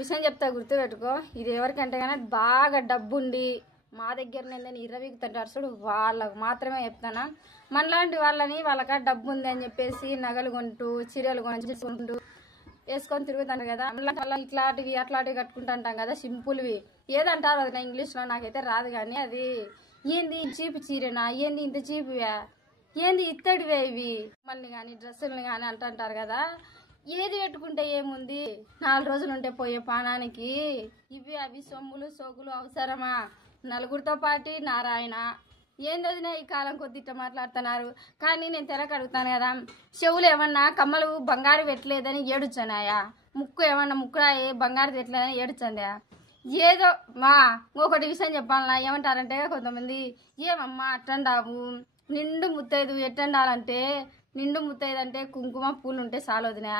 విషయం చెప్తా గుర్తుపెట్టుకో. ఇది ఎవరికంటే కానీ బాగా డబ్బుండి మా దగ్గర నేను ఇరవీగుతుంటారు చూడు, వాళ్ళకు మాత్రమే చెప్తానా. మనలాంటి వాళ్ళని వాళ్ళకి డబ్బు ఉంది అని చెప్పేసి నగలు కొంటూ చీరలు కొంటూ వేసుకొని తిరుగుతాను కదా, మళ్ళీ ఇట్లాంటివి అట్లాంటివి కట్టుకుంటుంటాం కదా సింపుల్వి. ఏదంటారు అది నా ఇంగ్లీష్లో నాకైతే రాదు, కానీ అది ఏంది చీపు చీరేనా, ఏంది ఇంత చీపువా, ఏంది ఇత్తడివే ఇవి మళ్ళీ కానీ డ్రెస్సులని కానీ అంటుంటారు కదా. ఏది పెట్టుకుంటే ఏముంది, 4 రోజులు ఉంటే పోయే పానానికి ఇవి అవి సొమ్ములు సోకులు అవసరమా? నలుగురితో పాటి నారాయణ ఏందదినా ఈ కాలం కొద్ది ఇట్లా మాట్లాడుతున్నారు. కానీ నేను తెరక అడుగుతాను కదా, చెవులు ఏమన్నా కమ్మలు బంగారు పెట్టలేదని ఏడుచ్చానాయా? ముక్కు ఏమన్నా ముక్కురాయి బంగారు పెట్టలేదని ఏడుచందా? ఏదో మా ఇంకొకటి విషయం చెప్పాలన్నా, ఏమంటారంటే కొంతమంది, ఏమమ్మా అట్టండావు నిండు ముత్తైదు ఎట్టండాలంటే, నిండు ముత్తైదు అంటే కుంకుమ పూలు ఉంటే చాలు వదినా.